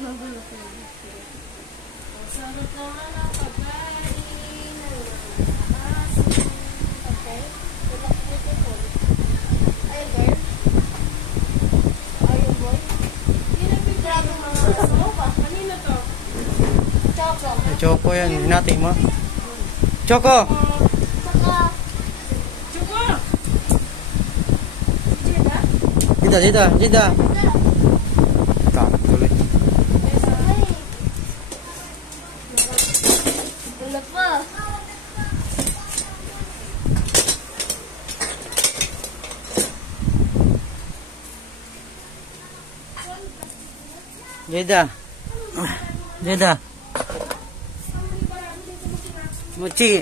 Magulo ko. Sarap naman ang pagkain. Okay. Relax beautiful. Ay, girl. Are you boy? Grabe mga ano ba? Kanina to? Choco. Choco yan. Hinati mo. Choco! Saka. Choco! Jida. Tuloy. Ulat pa. Jida. Mochi.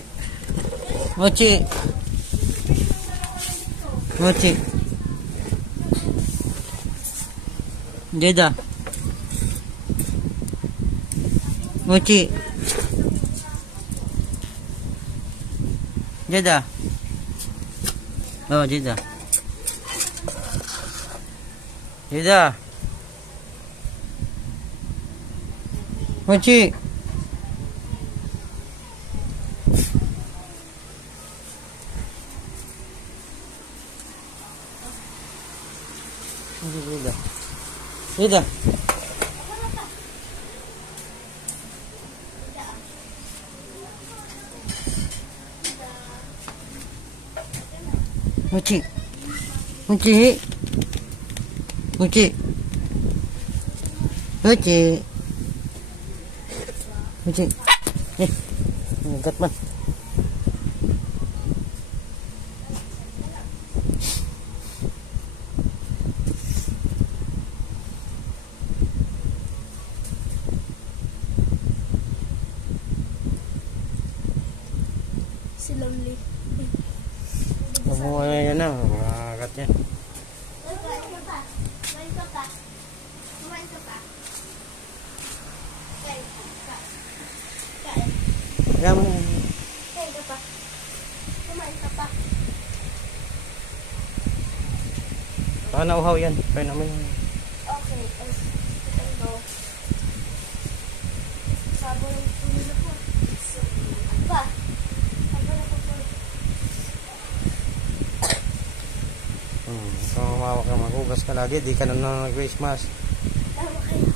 Jida. Mochi. Jida. Oh, Jida. Mochi. Jida. Mochi. Nagat man. Si Lonely. Yan na. Nagat yan. Kaya mo na. Baka nauhaw yan. Kaya naman yan. Okay. Go. Sabon yung tulo po. Pa. Sabon ako po. Kung mawak ka, maghugas ka lagi. Di ka na nag-face mask. Tama kayo.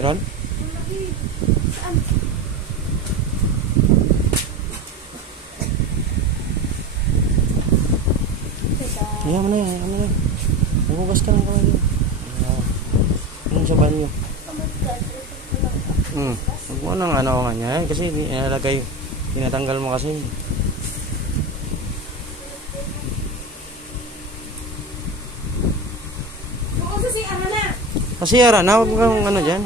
Meron? Saan? Ayan mo na yan. Maghugas ka ng kamay yun. Ayan sa banyo. Huwag mo nang ano nga niya. Kasi inalagay. Tinatanggal mo kasi. Kasi ara, nawag mo kang ano dyan.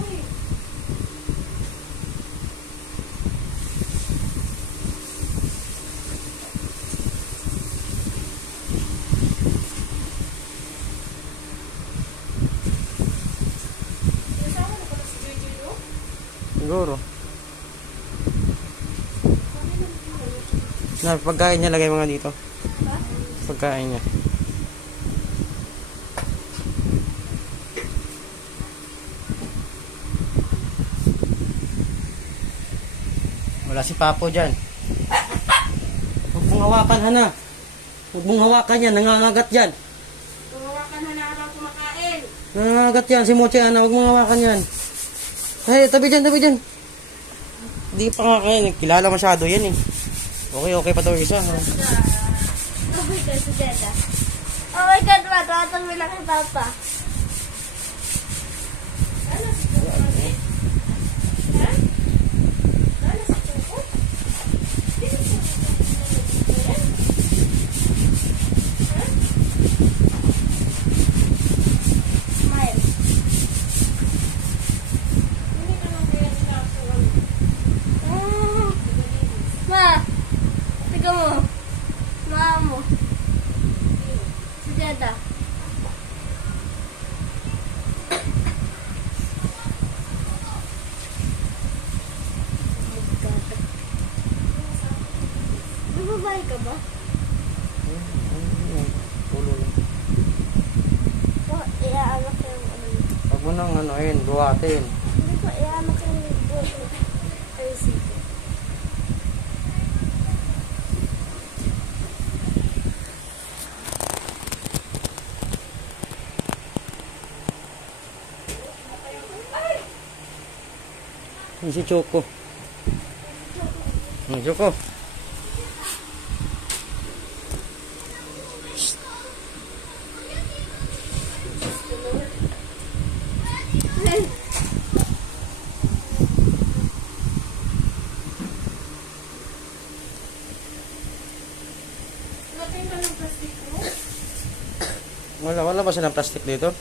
Siguro. Na, pagkain niya, lagay mo nga dito. Pagkain niya. Wala si Papo dyan. Huwag mong hawakan, Hana. Huwag mong hawakan yan. Nangangagat yan. Hawakan na araw kumakain. Nangangagat yan. Si Mochi, Hana. Huwag mong hawakan yan. Ay, tabi dyan. Hindi pa nga kaya. Kilala masyado yan eh. Okay pa to isa. Oh my God, si Deda. Oh my God, matawatan mo lang kay Papa. Ano si Choco? Ha? Ano si Choco? Dito si Choco. Ha? Zeda. Nababay ka ba? Tulo lang. O, iaalak yung ano. Huwag mo nang buhatin. Hindi ko, iaalak yung receipt. Yung si Choco. Choco. Wala ba silang plastic dito?